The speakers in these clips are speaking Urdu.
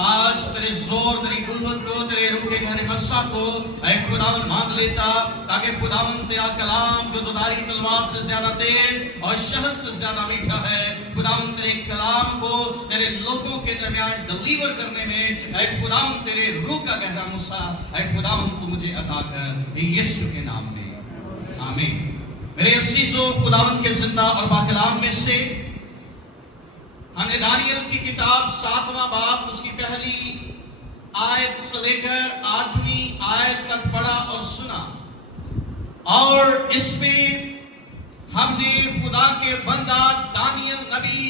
آج تیرے زور، تیری قوت کو، تیرے روح کے گہرے مسا کو اے خداوند مانگ لیتا، تاکہ خداوند تیرا کلام جو دوداری تلوار سے زیادہ تیز اور شہد سے زیادہ میٹھا ہے، خداوند تیرے کلام کو تیرے لوگوں کے درمیان ڈلیور کرنے میں اے خداوند تیرے روح کا گہرا مسا اے خداوند تو مجھے عطا کر، یسوع کے نام میں آمین۔ میرے عزیزو، خداوند کے زندہ اور پاکلام میں سے ہم نے دانیل کی کتاب 7واں باب اس کی پہلی آیت سے لے کر 8ویں آیت تک پڑھا اور سنا، اور اس میں ہم نے خدا کے بندہ دانیل نبی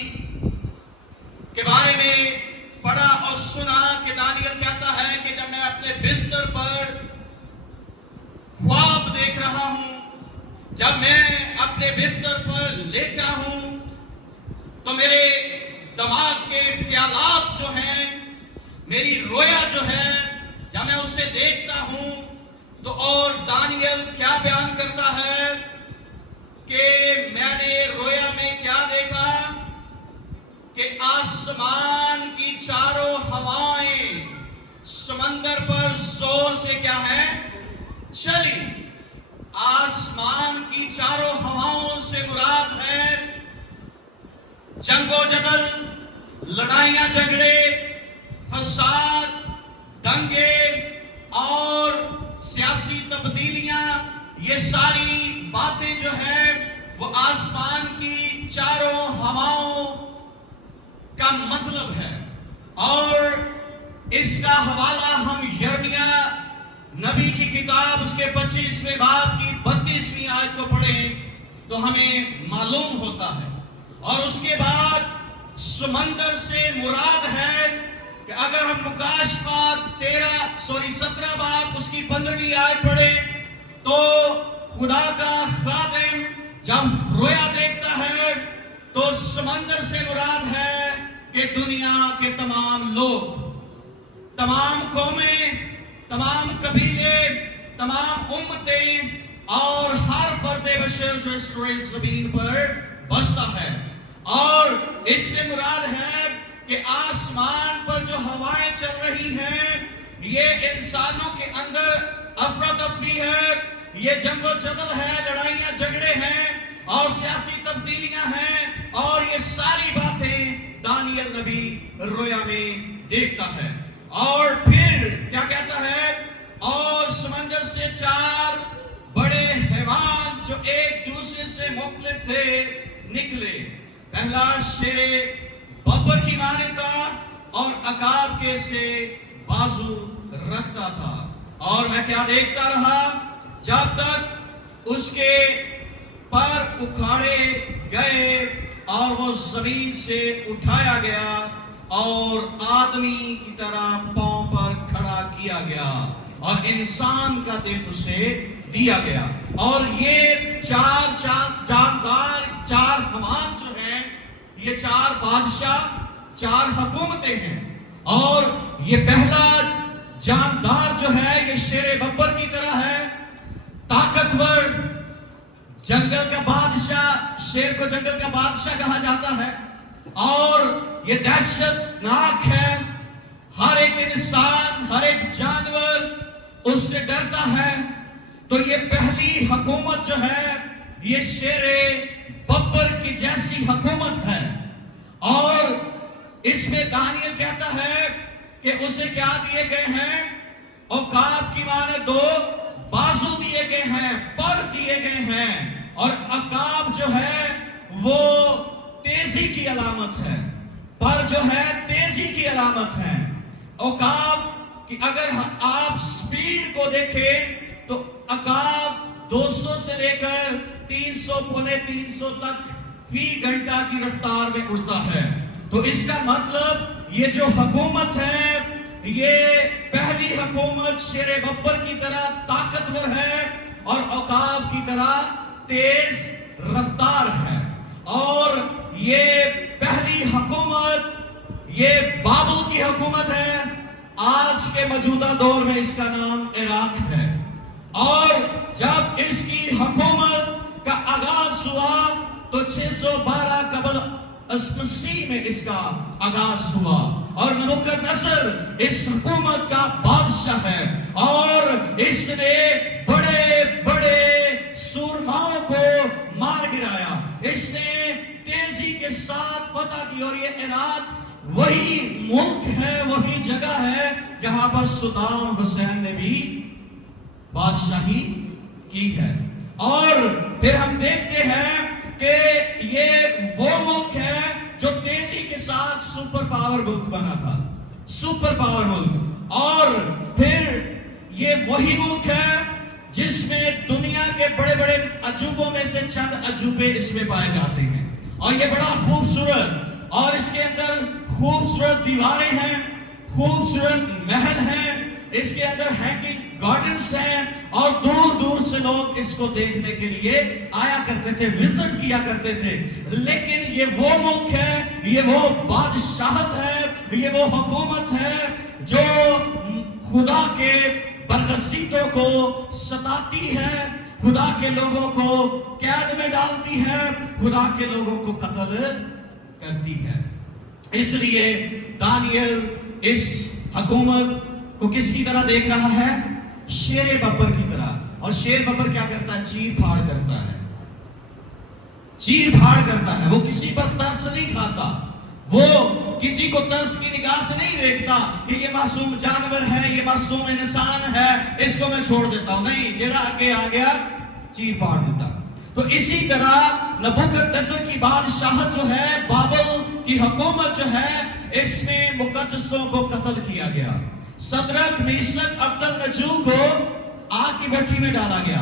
کے بارے میں پڑھا اور سنا کہ دانیل کہتا ہے کہ جب میں اپنے بستر پر خواب دیکھ رہا ہوں، جب میں اپنے بستر پر لیٹا ہوں، تو میرے دماغ کے خیالات جو ہیں، میری رویا جو ہے، جب میں اسے دیکھتا ہوں تو اور دانیل کیا بیان کرتا ہے کہ میں نے رویا میں کیا دیکھا کہ آسمان کی چاروں ہوائیں سمندر پر زور سے کیا ہے چلی۔ آسمان کی چاروں ہواؤں سے مراد ہے جنگ و جدل، لڑائیاں جھگڑے، فساد، دنگے اور سیاسی تبدیلیاں، یہ ساری باتیں جو ہیں وہ آسمان کی چاروں ہواؤں کا مطلب ہے۔ اور اس کا حوالہ ہم یرمیہ نبی کی کتاب اس کے 25ویں باب کی 32ویں آیت کو پڑھیں تو ہمیں معلوم ہوتا ہے۔ اور اس کے بعد سمندر سے مراد ہے کہ اگر ہم مکاشفات 17 باب اس کی 15ویں آیت پڑھیں تو خدا کا خادم جب رویا دیکھتا ہے تو سمندر سے مراد ہے کہ دنیا کے تمام لوگ، تمام قومیں، تمام قبیلے، تمام امتیں اور ہر فرد بشر جو اس روئے زمین پر بستا ہے۔ اور اس سے مراد ہے کہ آسمان پر جو ہوائیں چل رہی ہیں یہ انسانوں کے اندر افراتفری ہے، یہ جنگ و جدل ہے، لڑائیاں جھگڑے ہیں اور سیاسی تبدیلیاں ہیں، اور یہ ساری باتیں دانیل نبی رویا میں دیکھتا ہے۔ اور پھر کیا کہتا ہے؟ اور سمندر سے 4 بڑے حیوان جو ایک دوسرے سے مختلف تھے نکلے۔ پہلا شیر ببر کی مانند تھا اور عقاب کے سے بازو رکھتا تھا۔ اور میں کیا دیکھتا رہا جب تک اس کے پر اکھاڑے گئے اور وہ زمین سے اٹھایا گیا اور آدمی کی طرح پاؤں پر کھڑا کیا گیا اور انسان کا دل اسے دیا گیا۔ اور یہ 4 جاندار، 4 حیوان جو ہیں، یہ 4 بادشاہ، 4 حکومتیں ہیں۔ اور یہ پہلا جاندار جو ہے یہ شیر ببر کی طرح ہے، طاقتور، جنگل کا بادشاہ، شیر کو جنگل کا بادشاہ کہا جاتا ہے، اور یہ دہشت ناک ہے، ہر ایک انسان، ہر ایک جانور اس سے ڈرتا ہے۔ تو یہ پہلی حکومت جو ہے یہ شیر ببر کی جیسی حکومت ہے۔ اور اس میں دانیل کہتا ہے کہ اسے کیا دیے گئے ہیں؟ عقاب کی مانند 2 بازو دیے گئے ہیں، پر دیے گئے ہیں، اور عقاب جو ہے وہ تیزی کی علامت ہے، پر جو ہے تیزی کی علامت ہے۔ عقاب کی اگر آپ سپیڈ کو دیکھیں تو عقاب 200 سے لے کر 300 پونے 300 تک فی گھنٹہ کی رفتار میں اڑتا ہے۔ تو اس کا مطلب یہ جو حکومت ہے یہ پہلی حکومت شیر ببر کی طرح طاقتور ہے اور عقاب کی طرح تیز رفتار ہے۔ اور یہ پہلی حکومت یہ بابل کی حکومت ہے، آج کے موجودہ دور میں اس کا نام عراق ہے۔ اور جب اس کی حکومت کا آغاز ہوا تو 612 قبل مسیح میں اس کا آغاز ہوا، اور نبوکدنصر اس حکومت کا بادشاہ ہے اور اس نے بڑے بڑے سورماؤں کو مار گرایا، اس نے تیزی کے ساتھ فتح کی، اور یہ عراق وہی ملک ہے، وہی جگہ ہے جہاں پر صدام حسین نے بھی بادشاہی کی ہے۔ اور پھر ہم دیکھتے ہیں کہ یہ وہ ملک ہے جو تیزی کے ساتھ سپر پاور ملک بنا تھا، سپر پاور ملک، اور پھر یہ وہی ملک ہے جس میں دنیا کے بڑے بڑے عجوبوں میں سے چند عجوبے اس میں پائے جاتے ہیں، اور یہ بڑا خوبصورت، اور اس کے اندر خوبصورت دیواریں ہیں، خوبصورت محل ہیں، اس کے اندر ہینگنگ گارڈنز ہیں، اور دور دور سے لوگ اس کو دیکھنے کے لیے آیا کرتے تھے، وزٹ کیا کرتے تھے۔ لیکن یہ وہ ملک ہے، یہ وہ بادشاہت ہے، یہ وہ حکومت ہے جو خدا کے برگزیدوں کو ستاتی ہے، خدا کے لوگوں کو قید میں ڈالتی ہے، خدا کے لوگوں کو قتل کرتی ہے۔ اس لیے دانیل اس حکومت کو کس کی طرح دیکھ رہا ہے؟ شیر ببر کی طرح۔ اور شیر ببر کیا کرتا ہے؟ چیر پھاڑ کرتا ہے، چیر پھاڑ کرتا ہے، وہ کسی پر ترس نہیں کھاتا، وہ کسی کو ترس کی نگاہ سے نہیں دیکھتا کہ یہ معصوم جانور ہے، یہ معصوم انسان ہے، اس کو میں چھوڑ دیتا ہوں، نہیں، جیڑا آگے آ گیا چیر پھاڑ دیتا۔ تو اسی طرح نبوکدنصر کی بادشاہت جو ہے، بابل کی حکومت جو ہے، اس میں مقدسوں کو قتل کیا گیا، صدرک میشک عبدالنجو کو آگ کی بھٹی میں ڈالا گیا،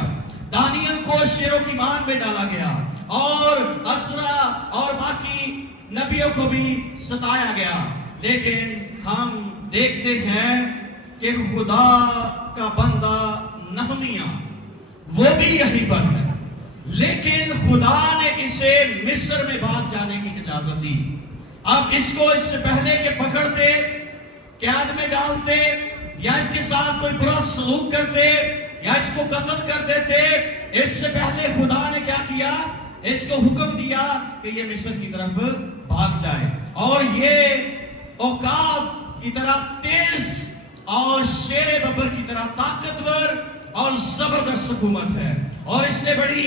دانیل کو شیروں کی مان میں ڈالا گیا، اور اسرا اور باقی نبیوں کو بھی ستایا گیا۔ لیکن ہم دیکھتے ہیں کہ خدا کا بندہ نہمیہ وہ بھی یہیں پر ہے، لیکن خدا نے اسے مصر میں بھاگ جانے کی اجازت دی۔ اب اس کو اس سے پہلے کہ پکڑتے، قید میں ڈالتے، یا اس کے ساتھ کوئی برا سلوک کرتے، یا اس کو قتل کر دیتے، اس سے پہلے خدا نے کیا کیا؟ اس کو حکم دیا کہ یہ مصر کی طرف بھاگ جائے، اور یہ عقاب کی طرح تیز اور شیر ببر کی طرح طاقتور اور زبردست حکومت ہے، اور اس نے بڑی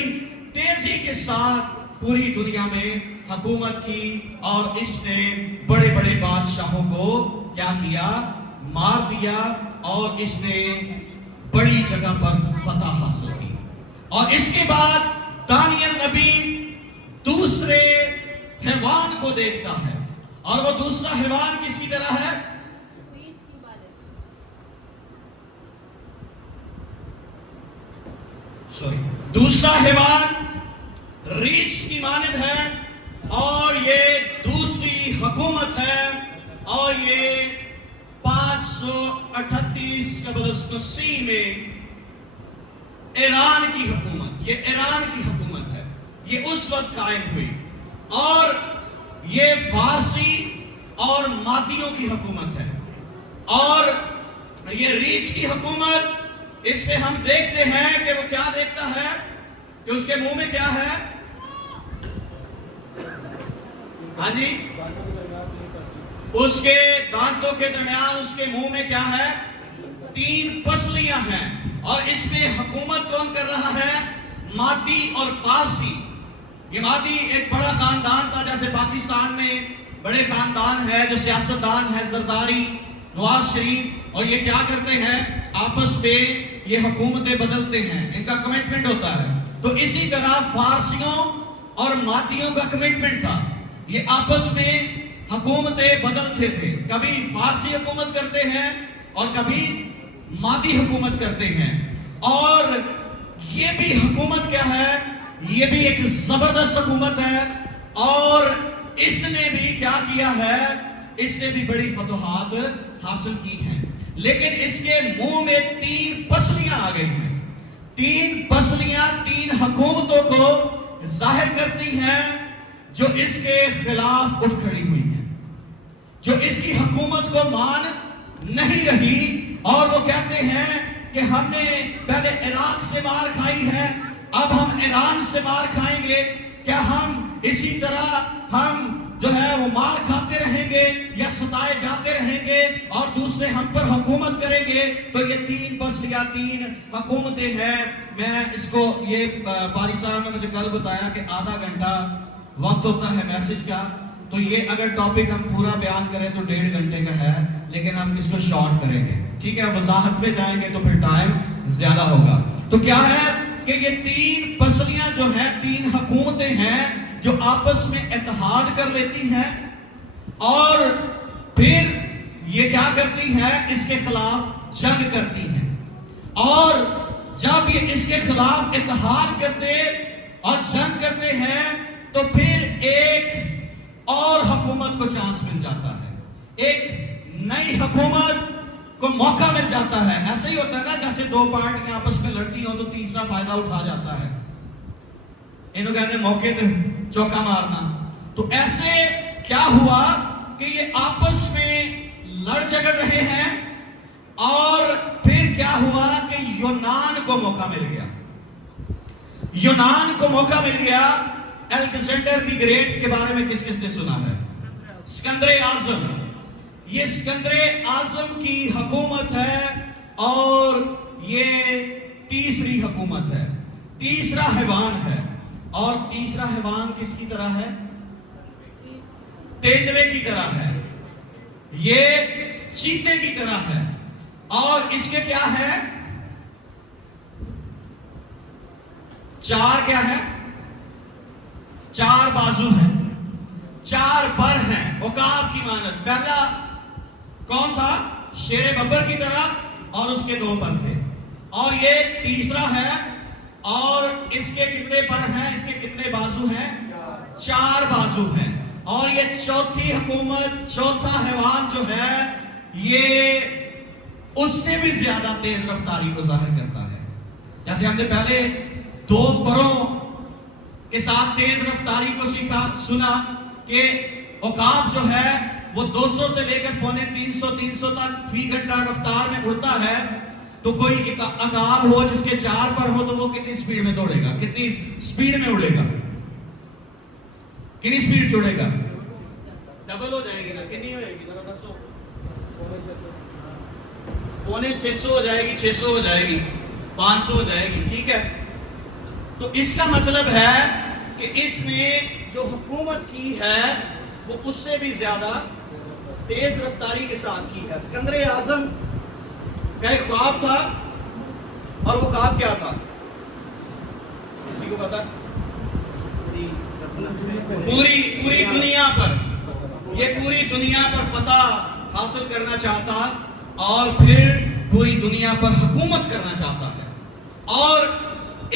تیزی کے ساتھ پوری دنیا میں حکومت کی، اور اس نے بڑے بڑے بادشاہوں کو کیا کیا؟ مار دیا، اور اس نے بڑی جگہ پر فتح حاصل کی۔ اور اس کے بعد دانیل نبی دوسرے حیوان کو دیکھتا ہے، اور وہ دوسرا حیوان کس کی طرح ہے؟ دوسرا حیوان ریچھ کی مانند ہے، اور یہ دوسری حکومت ہے، اور یہ 538 قبل مسیح میں ایران کی حکومت، یہ ایران کی حکومت ہے، یہ اس وقت قائم ہوئی، اور یہ فارسی اور مادیوں کی حکومت ہے۔ اور یہ ریچھ کی حکومت، اس میں ہم دیکھتے ہیں کہ وہ کیا دیکھتا ہے کہ اس کے منہ میں کیا ہے؟ ہاں جی، اس کے دانتوں کے درمیان اس کے منہ میں کیا ہے؟ 3 پسلیاں ہیں، اور اس میں حکومت کون کر رہا ہے؟ مادی اور فارسی۔ یہ مادی ایک بڑا خاندان تھا، جیسے پاکستان میں بڑے خاندان ہے جو سیاستدان ہے، زرداری، نواز شریف، اور یہ کیا کرتے ہیں؟ آپس میں یہ حکومتیں بدلتے ہیں، ان کا کمٹمنٹ ہوتا ہے۔ تو اسی طرح فارسیوں اور مادیوں کا کمٹمنٹ تھا، یہ آپس میں حکومتیں بدلتے تھے، کبھی فارسی حکومت کرتے ہیں اور کبھی مادی حکومت کرتے ہیں۔ اور یہ بھی حکومت کیا ہے؟ یہ بھی ایک زبردست حکومت ہے، اور اس نے بھی کیا کیا ہے؟ اس نے بھی بڑی فتوحات حاصل کی ہیں، لیکن اس کے منہ میں 3 پسلیاں آ گئی ہیں۔ 3 پسلیاں 3 حکومتوں کو ظاہر کرتی ہیں جو اس کے خلاف اٹھ کھڑی ہوئی ہیں، جو اس کی حکومت کو مان نہیں رہی، اور وہ کہتے ہیں کہ ہم نے پہلے عراق سے مار کھائی ہے، اب ہم ایران سے مار کھائیں گے، کیا ہم اسی طرح ہم جو ہے وہ مار کھاتے رہیں گے یا ستائے جاتے رہیں گے اور دوسرے ہم پر حکومت کریں گے. تو یہ 3 پسلیاں 3 حکومتیں ہیں. میں اس کو یہ باری صاحب نے مجھے کل بتایا کہ آدھا گھنٹہ وقت ہوتا ہے میسج کا, تو یہ اگر ٹاپک ہم پورا بیان کریں تو 1.5 گھنٹے کا ہے, لیکن ہم اس کو شارٹ کریں گے. ٹھیک ہے, وضاحت میں جائیں گے تو پھر ٹائم زیادہ ہوگا. تو کیا ہے کہ یہ 3 پسلیاں جو ہیں 3 حکومتیں ہیں جو آپس میں اتحاد کر لیتی ہیں اور پھر یہ کیا کرتی ہیں, اس کے خلاف جنگ کرتی ہیں. اور جب یہ اس کے خلاف اتحاد کرتے اور جنگ کرتے ہیں تو پھر ایک اور حکومت کو چانس مل جاتا ہے, ایک نئی حکومت کو موقع مل جاتا ہے. ایسا ہی ہوتا ہے نا, جیسے 2 پارٹیاں آپس میں لڑتی ہوں تو تیسرا فائدہ اٹھا جاتا ہے. انہوں کہتے ہیں موقع تے چوکا مارنا. تو ایسے کیا ہوا کہ یہ آپس میں لڑ جھگڑ رہے ہیں اور پھر کیا ہوا کہ یونان کو موقع مل گیا. یونان کو موقع مل گیا. الیگزینڈر دی گریٹ کے بارے میں کس کس نے سنا ہے؟ اسکندر اعظم. یہ اسکندر اعظم کی حکومت ہے اور یہ تیسری حکومت ہے, تیسرا حیوان ہے. اور تیسرا حیوان کس کی طرح ہے؟ تیندوے کی طرح ہے. یہ چیتے کی طرح ہے. اور اس کے کیا ہے؟ 4 کیا ہے؟ 4 بازو ہیں, 4 پر ہیں, عقاب کی مانند. پہلا کون تھا؟ شیر ببر کی طرح اور اس کے 2 پر تھے. اور یہ تیسرا ہے اور اس کے کتنے پر ہیں, اس کے کتنے بازو ہیں؟ 4 بازو ہیں. اور یہ چوتھی حکومت, چوتھا حیوان جو ہے یہ اس سے بھی زیادہ تیز رفتاری کو ظاہر کرتا ہے. جیسے ہم نے پہلے 2 پروں کے ساتھ تیز رفتاری کو سنا کہ عقاب جو ہے وہ 200 سے لے کر 250-300 تک فی گھنٹہ رفتار میں اڑتا ہے. تو کوئی عقاب ہو جس کے 4 پر ہو تو وہ کتنی سپیڈ میں دوڑے گا, کتنی سپیڈ میں اڑے گا, کتنی سپیڈ سے اڑے گا؟ ڈبل ہو جائے گی نا, کتنی ہو جائے گی ذرا دسو؟ 650 ہو جائے گی, 600 ہو جائے گی, 500 ہو جائے گی. ٹھیک ہے, تو اس کا مطلب ہے کہ اس نے جو حکومت کی ہے وہ اس سے بھی زیادہ تیز رفتاری کے ساتھ کی ہے. اسکندر اعظم کا ایک خواب تھا اور وہ خواب کیا تھا؟ کسی کو پتا؟ پوری دنیا پر, یہ پوری دنیا پر فتح حاصل کرنا چاہتا اور پھر پوری دنیا پر حکومت کرنا چاہتا ہے. اور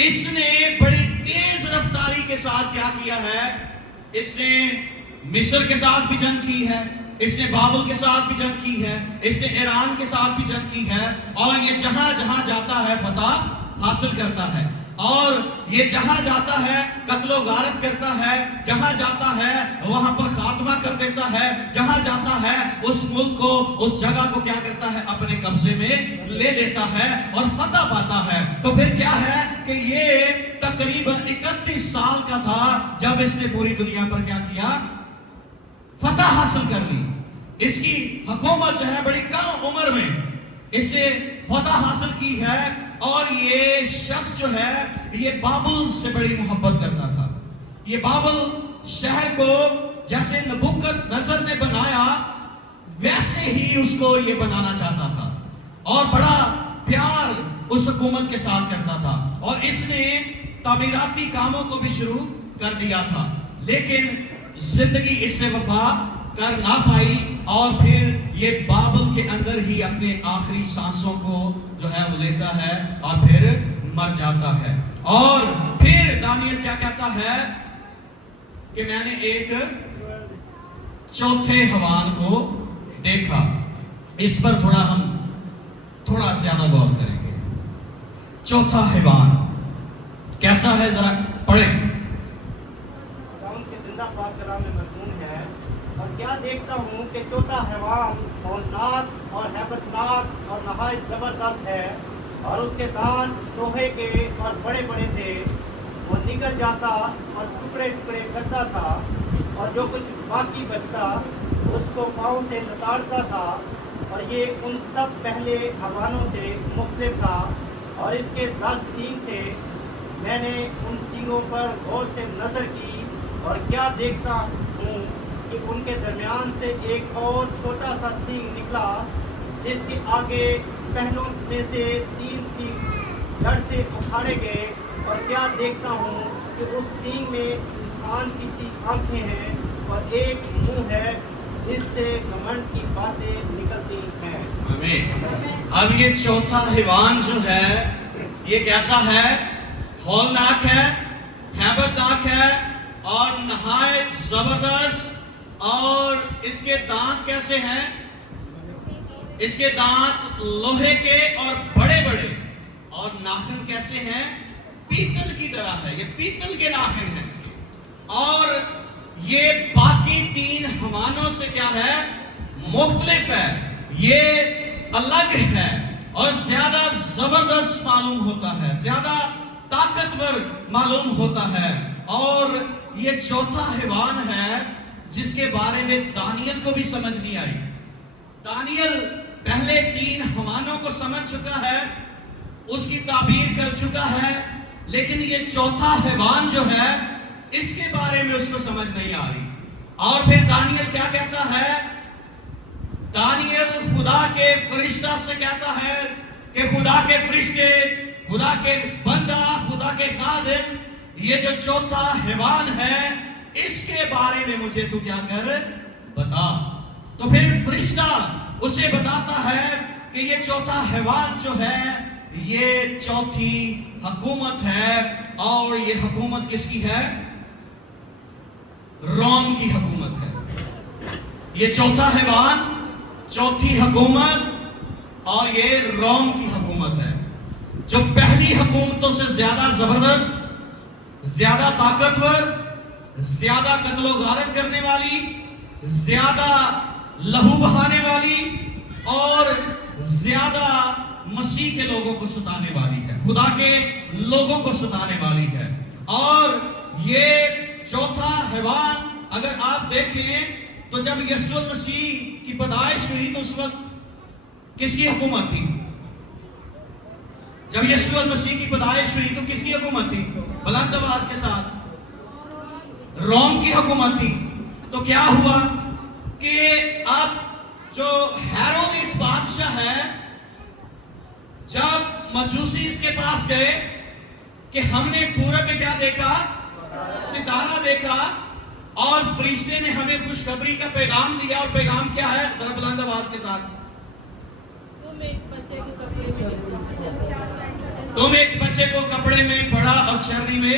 اس نے بڑی تیز رفتاری کے ساتھ کیا کیا ہے؟ اس نے مصر کے ساتھ بھی جنگ کی ہے, اس نے بابل کے ساتھ بھی جنگ کی ہے, اس نے ایران کے ساتھ بھی جنگ کی ہے. اور یہ جہاں جہاں جاتا ہے فتح حاصل کرتا ہے. اور یہ جہاں جاتا ہے قتل و غارت کرتا ہے, جہاں جاتا ہے وہاں پر خاتمہ کر دیتا ہے, جہاں جاتا ہے اس ملک کو, اس جگہ کو کیا کرتا ہے؟ اپنے قبضے میں لے لیتا ہے اور فتح پاتا ہے. تو پھر کیا ہے کہ یہ تقریباً 31 سال کا تھا جب اس نے پوری دنیا پر کیا کیا؟ فتح حاصل کر لی. اس کی حکومت جو ہے بڑی کم عمر میں اس نے فتح حاصل کی ہے. اور یہ شخص جو ہے یہ بابل سے بڑی محبت کرتا تھا. یہ بابل شہر کو جیسے نبوکت نظر نے بنایا ویسے ہی اس کو یہ بنانا چاہتا تھا اور بڑا پیار اس حکومت کے ساتھ کرتا تھا. اور اس نے تعمیراتی کاموں کو بھی شروع کر دیا تھا, لیکن زندگی اس سے وفا کر نہ پائی اور پھر یہ بابل کے اندر ہی اپنے آخری سانسوں کو جو ہے وہ لیتا ہے اور پھر مر جاتا ہے. اور پھر دانیل کیا کہتا ہے کہ میں نے ایک چوتھے حیوان کو دیکھا. اس پر تھوڑا زیادہ غور کریں گے. چوتھا حیوان کیسا ہے ذرا پڑھیں. کیا دیکھتا ہوں کہ چوتھا حیوان ہولناک اور ہیبت ناک اور نہایت زبردست ہے, اور اس کے دان لوہے کے اور بڑے بڑے تھے. وہ نگل جاتا اور ٹکڑے ٹکڑے کرتا تھا اور جو کچھ باقی بچتا اس کو پاؤں سے لتاڑتا تھا، اور یہ ان سب پہلے حیوانوں سے مختلف تھا، اور اس کے 10 سینگ تھے۔ میں نے ان سینگوں پر غور سے نظر کی، اور کیا دیکھتا ہوں کہ ان کے درمیان سے ایک اور چھوٹا سا سینگ نکلا، جس کے آگے پہلوں میں سے 3 سینگ جڑ سے اکھاڑے گئے، اور کیا دیکھتا ہوں کہ اس سینگ میں انسان کی سی آنکھیں ہیں اور ایک منہ ہے جس سے گھمنڈ کی باتیں نکلتی ہیں۔ آمین۔ اب یہ چوتھا حیوان جو ہے یہ کیسا ہے؟ ہولناک ہے، ہیبتناک ہے اور نہایت زبردست، اور اس کے دانت کیسے ہیں؟ اس کے دانت لوہے کے اور بڑے بڑے، اور ناخن کیسے ہیں؟ پیتل کی طرح ہے، یہ پیتل کے ناخن ہیں اس کے، اور یہ باقی 3 حیوانوں سے کیا ہے؟ مختلف ہے، یہ الگ ہے اور زیادہ زبردست معلوم ہوتا ہے، زیادہ طاقتور معلوم ہوتا ہے۔ اور یہ چوتھا حیوان ہے جس کے بارے میں دانیل کو بھی سمجھ نہیں آئی۔ دانیل پہلے 3 حیوانوں کو سمجھ چکا ہے، اس کی تعبیر کر چکا ہے، لیکن یہ چوتھا حیوان جو ہے اس کے بارے میں اس کو سمجھ نہیں آ رہی۔ اور پھر دانیل کیا کہتا ہے؟ دانیل خدا کے فرشتہ سے کہتا ہے کہ خدا کے فرشتے، خدا کے بندہ، خدا کے خادم، یہ جو چوتھا حیوان ہے اس کے بارے میں مجھے تو کیا کر بتا۔ تو پھر فرشتہ اسے بتاتا ہے کہ یہ چوتھا حیوان جو ہے یہ چوتھی حکومت ہے، اور یہ حکومت کس کی ہے؟ روم کی حکومت ہے۔ یہ چوتھا حیوان چوتھی حکومت، اور یہ روم کی حکومت ہے، جو پہلی حکومتوں سے زیادہ زبردست، زیادہ طاقتور، زیادہ قتل و غارت کرنے والی، زیادہ لہو بہانے والی، اور زیادہ مسیح کے لوگوں کو ستانے والی ہے، خدا کے لوگوں کو ستانے والی ہے۔ اور یہ چوتھا حیوان اگر آپ دیکھیں تو جب یسوع مسیح کی پیدائش ہوئی تو اس وقت کس کی حکومت تھی؟ جب یسوع مسیح کی پیدائش ہوئی تو کس کی حکومت تھی؟ بلند آواز کے ساتھ، روم کی حکومت تھی۔ تو کیا ہوا کہ اب جو ہیرودیس بادشاہ ہے، جب مجوسی اس کے پاس گئے کہ ہم نے پورب میں کیا دیکھا؟ ستارہ دیکھا، اور فرشتے نے ہمیں خوشخبری کا پیغام دیا، اور پیغام کیا ہے؟ ذرا بلند آواز کے ساتھ، تم ایک بچے کو کپڑے میں پڑا اور چرنی میں،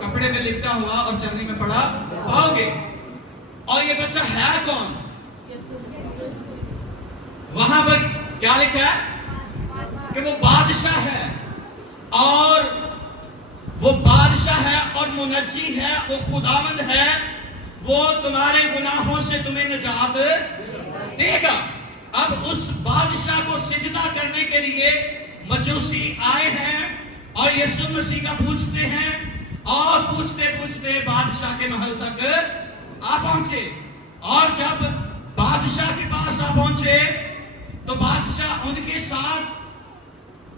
کپڑے میں لپٹا ہوا اور چرنی میں پڑا پاؤ گے۔ اور یہ بچہ ہے کون؟ وہاں پر کیا لکھا ہے کہ وہ بادشاہ ہے، اور وہ بادشاہ ہے اور منجی ہے، وہ خداوند ہے، وہ تمہارے گناہوں سے تمہیں نجات دے گا۔ اب اس بادشاہ کو سجدہ کرنے کے لیے مجوسی آئے ہیں اور یسوع مسیح کا پوچھتے ہیں، اور پوچھتے پوچھتے بادشاہ کے محل تک آ پہنچے۔ اور جب بادشاہ کے پاس آ پہنچے تو بادشاہ ان کے ساتھ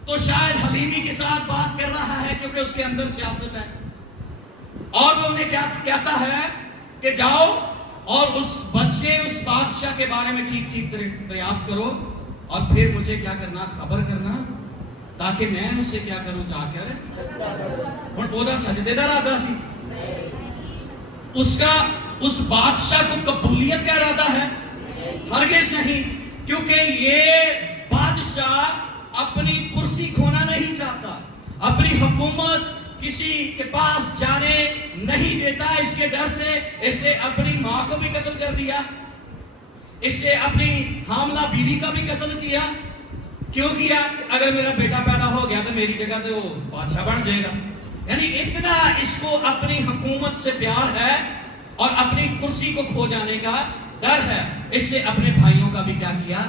تو شاید حلیمی کے ساتھ بات کر رہا ہے، کیونکہ اس کے اندر سیاست ہے، اور وہ انہیں کیا کہتا ہے کہ جاؤ اور اس بچے، اس بادشاہ کے بارے میں ٹھیک ٹھیک دریافت کرو، اور پھر مجھے کیا کرنا؟ خبر کرنا، تاکہ میں اسے کیا کروں؟ جا کر ہن اودا سجدے دا ارادہ سی، اس کا اس بادشاہ کو قبولیت کا ارادہ ہے؟ ہرگز نہیں، کیونکہ یہ بادشاہ اپنی کرسی کھونا نہیں چاہتا، اپنی حکومت کسی کے پاس جانے نہیں دیتا، اس کے ڈر سے اسے اپنی ماں کو بھی قتل کر دیا، اسے اپنی حاملہ بیوی کا بھی قتل کیا۔ کیوں کیا؟ اگر میرا بیٹا پیدا ہو گیا تو میری جگہ تو وہ بادشاہ بن جائے گا۔ یعنی اتنا اس کو اپنی حکومت سے پیار ہے اور اپنی کرسی کو کھو جانے کا ڈر ہے، اس نے اپنے بھائیوں کا بھی کیا کیا؟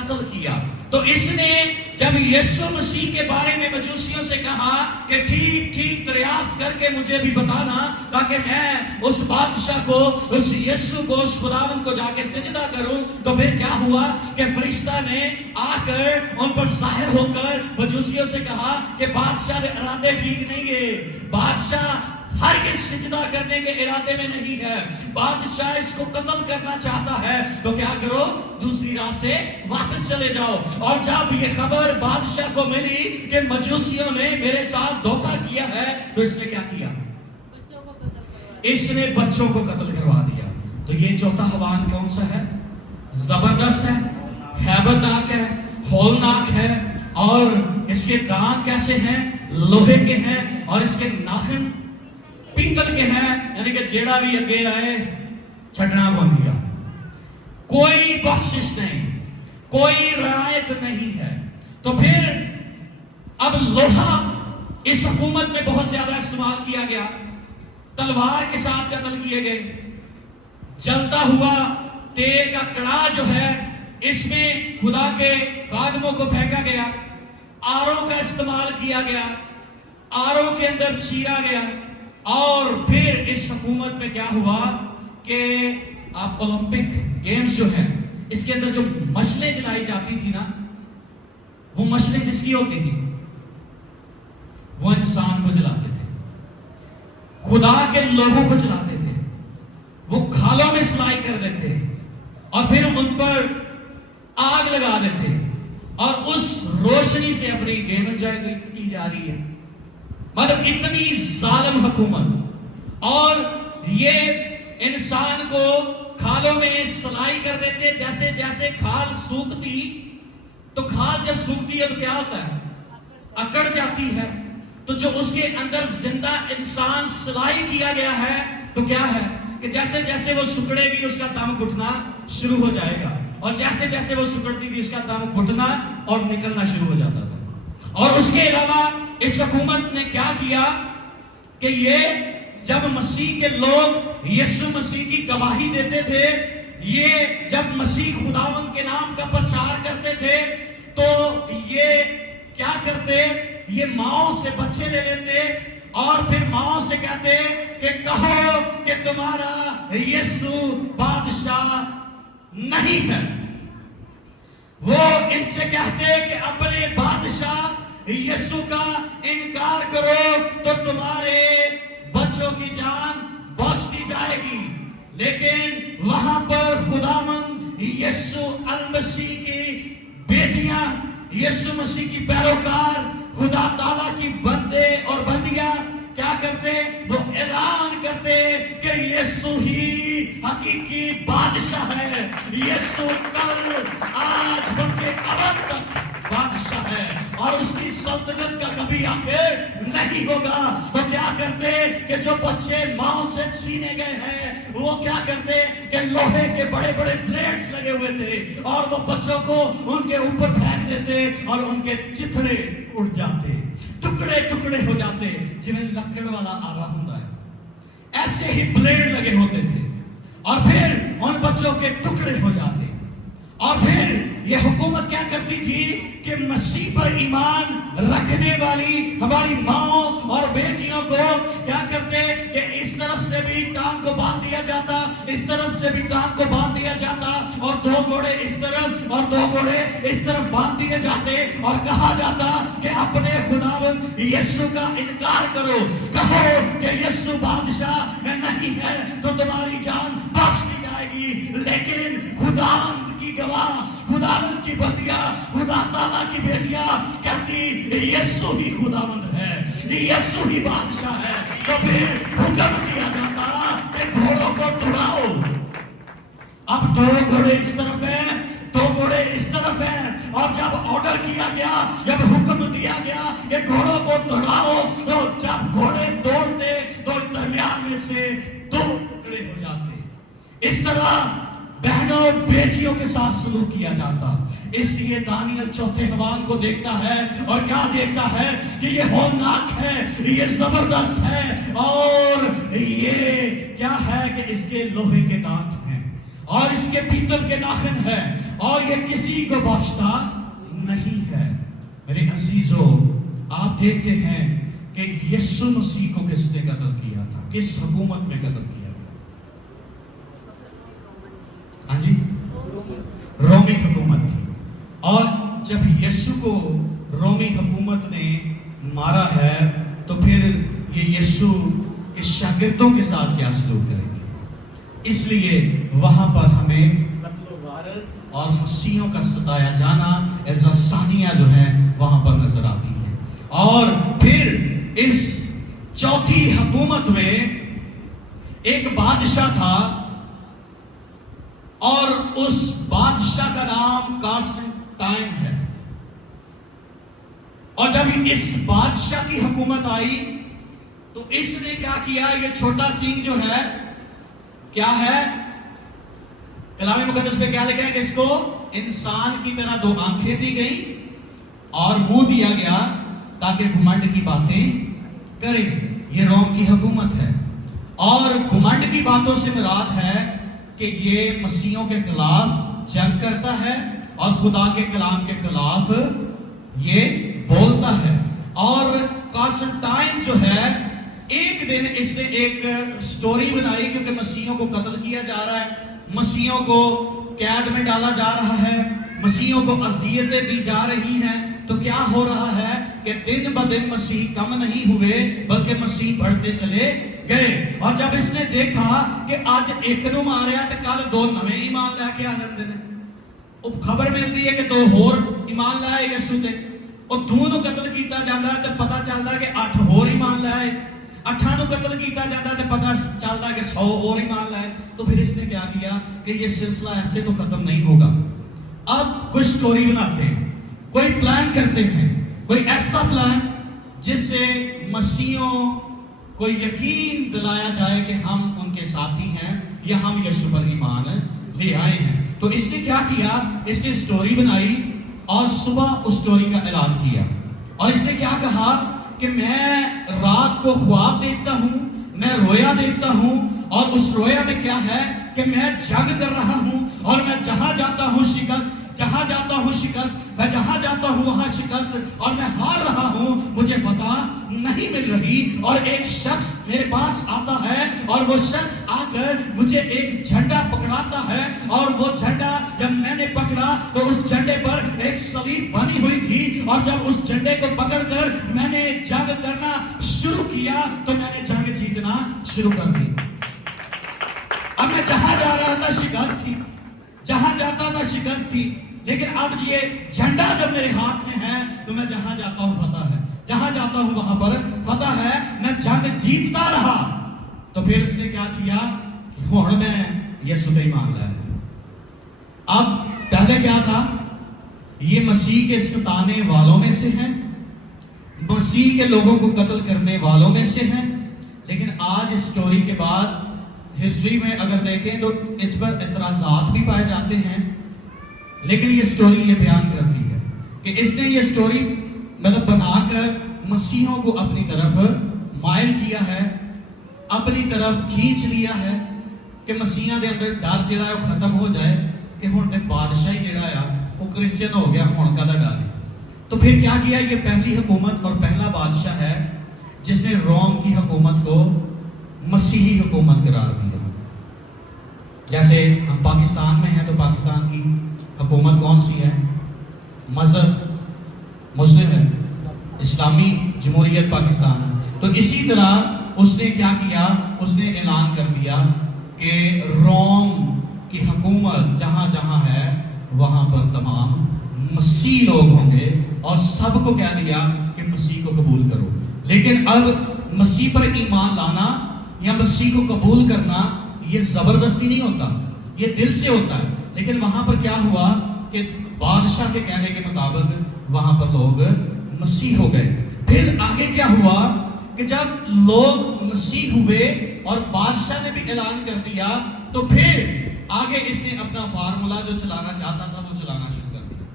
قتل کیا. تو اس نے جب یسوع مسیح کے بارے میں مجوسیوں سے کہا کہ ٹھیک ٹھیک دریافت کر کے مجھے بھی بتانا تاکہ میں اس بادشاہ کو، اس یسوع کو، اس خداوند کو جا کے سجدہ کروں، تو پھر کیا ہوا کہ فرشتہ نے آ کر ان پر ظاہر ہو کر مجوسیوں سے کہا کہ بادشاہ کے ارادے ٹھیک نہیں ہے، بادشاہ ہرگز سجدہ کرنے کے ارادے میں نہیں ہے، بادشاہ اس کو قتل کرنا چاہتا ہے. تو کیا کرو، دوسری راہ سے واپس چلے جاؤ. اور جب یہ خبر بادشاہ کو ملی کہ مجوسیوں نے میرے ساتھ دھوکہ کیا ہے، تو اس نے کیا کیا؟ اس نے بچوں کو قتل کروا دیا. تو یہ چوتھا حیوان کون سا ہے؟ زبردست ہے، ہیبت ناک ہے، ہولناک ہے، اور اس کے دانت کیسے ہیں؟ لوہے کے ہیں، اور اس کے ناخن پیتل کے ہیں، یعنی کہ جیڑا بھی اگے آئے چھٹنا بنے گا. کوئی بخشش نہیں، کوئی رعایت نہیں ہے. تو پھر اب لوہا اس حکومت میں بہت زیادہ استعمال کیا گیا، تلوار کے ساتھ قتل کیے گئے، جلتا ہوا تیل کا کڑا جو ہے اس میں خدا کے خادموں کو پھینکا گیا، آروں کا استعمال کیا گیا، آروں کے اندر چیرا گیا. اور پھر اس حکومت میں کیا ہوا کہ آپ اولمپک گیمز جو ہے اس کے اندر جو مشلیں جلائی جاتی تھی نا، وہ مشلیں جس کی ہوتی تھی وہ انسان کو جلاتے تھے، خدا کے لوگوں کو جلاتے تھے، وہ کھالوں میں سلائی کر دیتے اور پھر ان پر آگ لگا دیتے، اور اس روشنی سے اپنی گیم انجوائے کی جا رہی ہے. مطلب اتنی ظالم حکومت. اور یہ انسان کو کھالوں میں سلائی کر دیتے، جیسے جیسے کھال سوکھتی، تو کھال جب سوکھتی ہے تو کیا ہوتا ہے؟ اکڑ جاتی ہے. تو جو اس کے اندر زندہ انسان سلائی کیا گیا ہے تو کیا ہے کہ جیسے جیسے وہ سکڑے گی اس کا دم گھٹنا شروع ہو جائے گا، اور جیسے جیسے وہ سکڑتی تھی اس کا دم گھٹنا اور نکلنا شروع ہو جاتا تھا. اور اس کے علاوہ اس حکومت نے کیا کیا کہ یہ جب مسیح کے لوگ یسوع مسیح کی گواہی دیتے تھے، یہ جب مسیح خداوند کے نام کا پرچار کرتے تھے، تو یہ کیا کرتے؟ یہ ماؤں سے بچے لے لیتے اور پھر ماؤں سے کہتے کہ کہو کہ تمہارا یسوع بادشاہ نہیں ہے. وہ ان سے کہتے کہ اپنے بادشاہ یسوع کا انکار کرو تو تمہارے بچوں کی جان بخش دی جائے گی. لیکن وہاں پر خداوند یسوع المسیح کی بیٹیاں، یسوع مسیح کی پیروکار، خدا تعالیٰ کی بندے اور بندیاں کیا کرتے؟ وہ اعلان کرتے کہ یسوع ہی حقیقی بادشاہ ہے. یسوع کل آج بلکہ ابد تک بادشاہ ہے اور اس کی سلطنت کا کبھی آخر نہیں ہوگا. تو کیا کرتے کہ جو بچے ماؤں سے چھینے گئے ہیں وہ کیا کرتے کہ لوہے کے بڑے بڑے بلیڈز لگے ہوئے تھے اور وہ بچوں کو ان کے اوپر پھینک دیتے اور ان کے چتھڑے اڑ جاتے، ٹکڑے ٹکڑے ہو جاتے، جنہیں لکڑ والا آرا ہوتا ہے ایسے ہی بلیڈ لگے ہوتے تھے، اور پھر ان بچوں کے ٹکڑے ہو جاتے. اور پھر یہ حکومت کیا کرتی تھی کہ مسیح پر ایمان رکھنے والی ہماری ماؤں اور بیٹیوں کو کیا کرتے کہ اس طرف سے بھی ٹانگ کو باندھ دیا جاتا، اس طرف سے بھی ٹانگ کو باندھ دیا جاتا، اور دو گھوڑے اس طرف اور دو گھوڑے اس طرف باندھ دیے جاتے اور کہا جاتا کہ اپنے خداوند یسوع کا انکار کرو، کہو کہ یسوع بادشاہ نہیں ہے تو تمہاری جان بخش دی جائے گی. لیکن خداوند کی گواہ، خداوند کی بندیاں، خدا تعالیٰ کی بیٹیاں کہتی یسوع ہی خداوند ہے، یسوع ہی بادشاہ ہے. تو پھر حکم کیا جاتا کہ گھوڑوں کو دوڑاؤ. اب دو گھوڑے اس طرف ہیں، دو گھوڑے اس طرف ہیں، اور جب آرڈر کیا گیا، جب حکم دیا گیا کہ گھوڑوں کو دوڑاؤ، تو جب گھوڑے دوڑتے تو درمیان میں سے دو ٹکڑے ہو جاتے. اس طرح بہنوں بیٹیوں کے ساتھ سلوک کیا جاتا. اس لیے دانیل چوتھے حیوان کو دیکھتا ہے اور کیا دیکھتا ہے کہ یہ ہولناک ہے، یہ زبردست ہے، اور یہ کیا ہے کہ اس کے لوہے کے دانت ہیں اور اس کے پیتل کے ناخن ہیں اور یہ کسی کو بخشتا نہیں ہے۔ میرے عزیزو، آپ دیکھتے ہیں کہ یسوع مسیح کو کس نے قتل کیا تھا، کس حکومت میں قتل کیا گیا؟ ہاں جی، رومی حکومت تھی۔ اور جب یسوع کو رومی حکومت نے مارا ہے تو پھر یہ یسوع کے شاگردوں کے ساتھ کیا سلوک کریں گے؟ اس لیے وہاں پر ہمیں قتل و غارت اور مسیحوں کا ستایا جانا ایزا ثانیہ جو ہے وہاں پر نظر آتی ہے۔ اور پھر اس چوتھی حکومت میں ایک بادشاہ تھا اور اس بادشاہ کا نام کانسٹنٹائن ہے۔ اور جب اس بادشاہ کی حکومت آئی تو اس نے کیا کیا؟ یہ چھوٹا سینگ جو ہے کیا ہے؟ کلام مقدس میں کیا لکھا ہے کہ اس کو انسان کی طرح 2 آنکھیں دی گئی اور منہ دیا گیا تاکہ گھمنڈ کی باتیں کرے۔ یہ روم کی حکومت ہے اور گھمنڈ کی باتوں سے مراد ہے کہ یہ مسیحوں کے خلاف جنگ کرتا ہے اور خدا کے کلام کے خلاف یہ بولتا ہے۔ اور کانسٹنٹائن جو ہے، ایک دن اس نے ایک سٹوری بنائی کیونکہ مسیحوں کو قتل کیا جا رہا ہے، مسیحوں کو قید میں ڈالا جا رہا ہے، مسیحوں کو اذیتیں دی جا رہی ہیں، تو کیا ہو رہا ہے کہ دن بدن مسیح کم نہیں ہوئے بلکہ مسیح بڑھتے چلے گئے۔ اور جب اس نے دیکھا کہ آج ایک نو ماریا تو کل 2 نویں ایمان لے کے آ جاندے نے، اب خبر ملتی ہے کہ 2 ہور ایمان لائے یسوع تے، اور 2 نو قتل کیتا جاندہ ہے تو پتہ چلتا ہے کہ 8 ہور ایمان لائے، 8 نو قتل کیتا جاندہ ہے تو پتہ چلتا ہے کہ 100 اور ایمان لائے۔ تو پھر اس نے کیا کیا کہ یہ سلسلہ ایسے تو ختم نہیں ہوگا، اب کوئی سٹوری بناتے ہیں، کوئی پلان کرتے ہیں، کوئی ایسا پلان جس سے مسیحوں کو یقین دلایا جائے کہ ہم ان کے ساتھی ہیں یا ہم یسوع پر ایمان لے آئے ہیں۔ تو اس نے کیا کیا؟ اس نے سٹوری بنائی اور صبح اس سٹوری کا اعلان کیا، اور اس نے کیا کہا کہ میں رات کو خواب دیکھتا ہوں، میں رویا دیکھتا ہوں، اور اس رویا میں کیا ہے کہ میں جنگ کر رہا ہوں اور میں جہاں جاتا ہوں شکست، جہاں جاتا ہوں شکست، میں جہاں جاتا ہوں وہاں شکست، اور میں ہار رہا ہوں، مجھے فتح نہیں مل رہی۔ اور ایک شخص میرے پاس آتا ہے اور وہ شخص آ کر مجھے ایک جھنڈا پکڑاتا ہے، اور وہ جھنڈا جب میں نے پکڑا تو اس جھنڈے پر ایک صلیب بنی ہوئی تھی، اور جب اس جھنڈے کو پکڑ کر میں نے جنگ کرنا شروع کیا تو میں نے جنگ جیتنا شروع کر دی۔ اب میں جہاں جا رہا تھا شکست تھی، جہاں جاتا تھا شکست تھی، لیکن اب یہ جھنڈا جب میرے ہاتھ میں ہے تو میں جہاں جاتا ہوں فتح ہے، جہاں جاتا ہوں وہاں پر فتح ہے، میں جنگ جیتتا رہا۔ تو پھر اس نے کیا کیا کہ ہن میں یسوع تے ایمان لایا۔ اب پہلے کیا تھا؟ یہ مسیح کے ستانے والوں میں سے ہیں، مسیح کے لوگوں کو قتل کرنے والوں میں سے ہیں، لیکن آج اس سٹوری کے بعد ہسٹری میں اگر دیکھیں تو اس پر اعتراضات بھی پائے جاتے ہیں، لیکن یہ سٹوری یہ بیان کرتی ہے کہ اس نے یہ سٹوری مطلب بنا کر مسیحوں کو اپنی طرف مائل کیا ہے، اپنی طرف کھینچ لیا ہے کہ مسیحاں دے اندر ڈر جڑا ہے وہ ختم ہو جائے کہ ہن تے بادشاہی جڑا ہے وہ کرسچن ہو گیا، ہن کدا ڈر ہے۔ تو پھر کیا کیا؟ یہ پہلی حکومت اور پہلا بادشاہ ہے جس نے روم کی حکومت کو مسیحی حکومت قرار دیا۔ جیسے ہم پاکستان میں ہیں تو پاکستان کی حکومت کون سی ہے؟ مذہب مسلم ہے، اسلامی جمہوریت پاکستان ہے۔ تو اسی طرح اس نے کیا کیا؟ اس نے اعلان کر دیا کہ روم کی حکومت جہاں جہاں ہے وہاں پر تمام مسیح لوگ ہوں گے، اور سب کو کہہ دیا کہ مسیح کو قبول کرو۔ لیکن اب مسیح پر ایمان لانا یا مسیح کو قبول کرنا یہ زبردستی نہیں ہوتا، یہ دل سے ہوتا ہے۔ لیکن وہاں پر کیا ہوا کہ بادشاہ کے کہنے کے مطابق وہاں پر لوگ مسیح ہو گئے۔ پھر آگے کیا ہوا کہ جب لوگ مسیح ہوئے اور بادشاہ نے بھی اعلان کر دیا تو پھر آگے اس نے اپنا فارمولا جو چلانا چاہتا تھا وہ چلانا شروع کر دیا،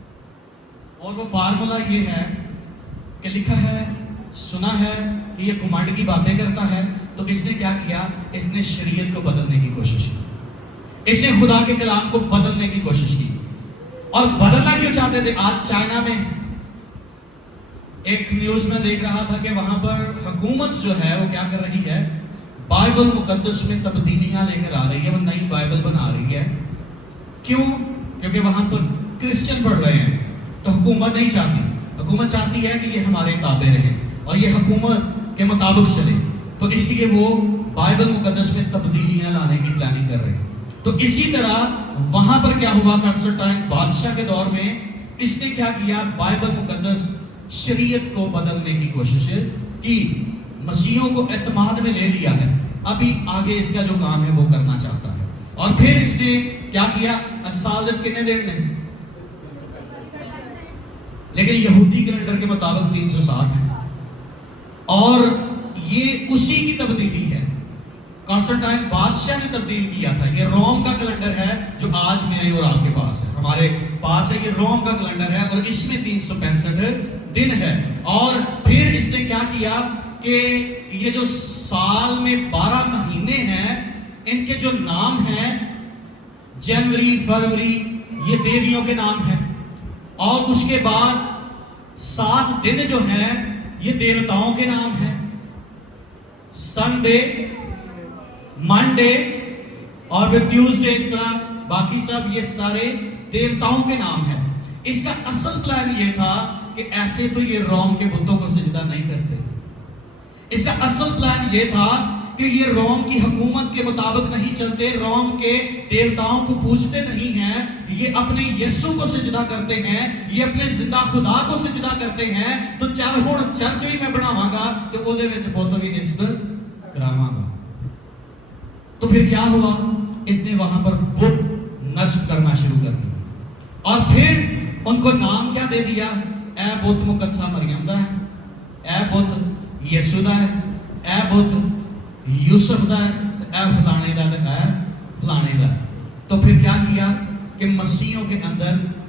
اور وہ فارمولا یہ ہے کہ لکھا ہے، سنا ہے کہ یہ گھمنڈ کی باتیں کرتا ہے، تو اس نے کیا کیا؟ اس نے شریعت کو بدلنے کی کوشش کی، اس نے خدا کے کلام کو بدلنے کی کوشش کی۔ اور بدلنا کیوں چاہتے تھے؟ آج چائنا میں ایک نیوز میں دیکھ رہا تھا کہ وہاں پر حکومت جو ہے وہ کیا کر رہی ہے، بائبل مقدس میں تبدیلیاں لے کر آ رہی ہے، وہ نئی بائبل بنا رہی ہے. کیوں؟ کیونکہ وہاں پر کرسچن پڑھ رہے ہیں. تو حکومت نہیں چاہتی، حکومت چاہتی ہے کہ یہ ہمارے تابع رہیں اور یہ حکومت کے مطابق چلے. تو اس لیے وہ بائبل مقدس میں تبدیلیاں لانے کی پلاننگ کر رہے ہیں. تو اسی طرح وہاں پر کیا ہوا، کنسٹنٹائن بادشاہ کے دور میں اس نے کیا کیا، بائبل مقدس شریعت کو بدلنے کی کوشش کی، مسیحوں کو اعتماد میں لے لیا ہے. ابھی آگے اس کا جو کام ہے وہ کرنا چاہتا ہے. اور پھر اس نے کیا کیا، سالت کتنے دیر میں، لیکن یہودی کیلنڈر کے مطابق 360 ہے. اور یہ اسی کی تبدیلی ہے، کانسٹنٹائن بادشاہ نے تبدیل کیا تھا. یہ روم کا کیلنڈر ہے جو آج میرے اور آپ کے پاس ہے، ہمارے پاس ہے. یہ روم کا کیلنڈر ہے اور اس میں 365 دن ہے. اور پھر اس نے کیا کیا کہ یہ جو سال میں 12 مہینے ہیں، ان کے جو نام ہیں، جنوری، فروری، یہ دیویوں کے نام ہیں. اور اس کے بعد 7 دن جو ہیں یہ دیوتاؤں کے نام ہیں. سنڈے، منڈے اور پھر ٹیوزڈے، اس طرح باقی سب یہ سارے دیوتاؤں کے نام ہیں. اس کا اصل پلان یہ تھا کہ ایسے تو یہ روم کے بتوں کو سجدہ نہیں کرتے. اس کا اصل پلان یہ تھا کہ یہ روم کی حکومت کے مطابق نہیں چلتے، روم کے دیوتاؤں کو پوجتے نہیں ہیں، یہ اپنے یسوع کو سجدہ کرتے ہیں، یہ اپنے زندہ خدا کو سجدہ کرتے ہیں. تو چل ہن چرچ بھی میں بناواں گا تو وہ دے وچ بت بھی نصب کراواں گا. تو پھر کیا ہوا، اس نے وہاں پر بت نصب کرنا شروع کر دیا. اور پھر ان کو نام کیا دے دیا، اے بت مقدسہ مریم دا ہے، اے بت یسوع دا ہے، اے بت یوسف دا ہے، اے فلانے دا ہے، فلانے دا ہے. تو پھر کیا کیا کہ مسیحوں کے اندر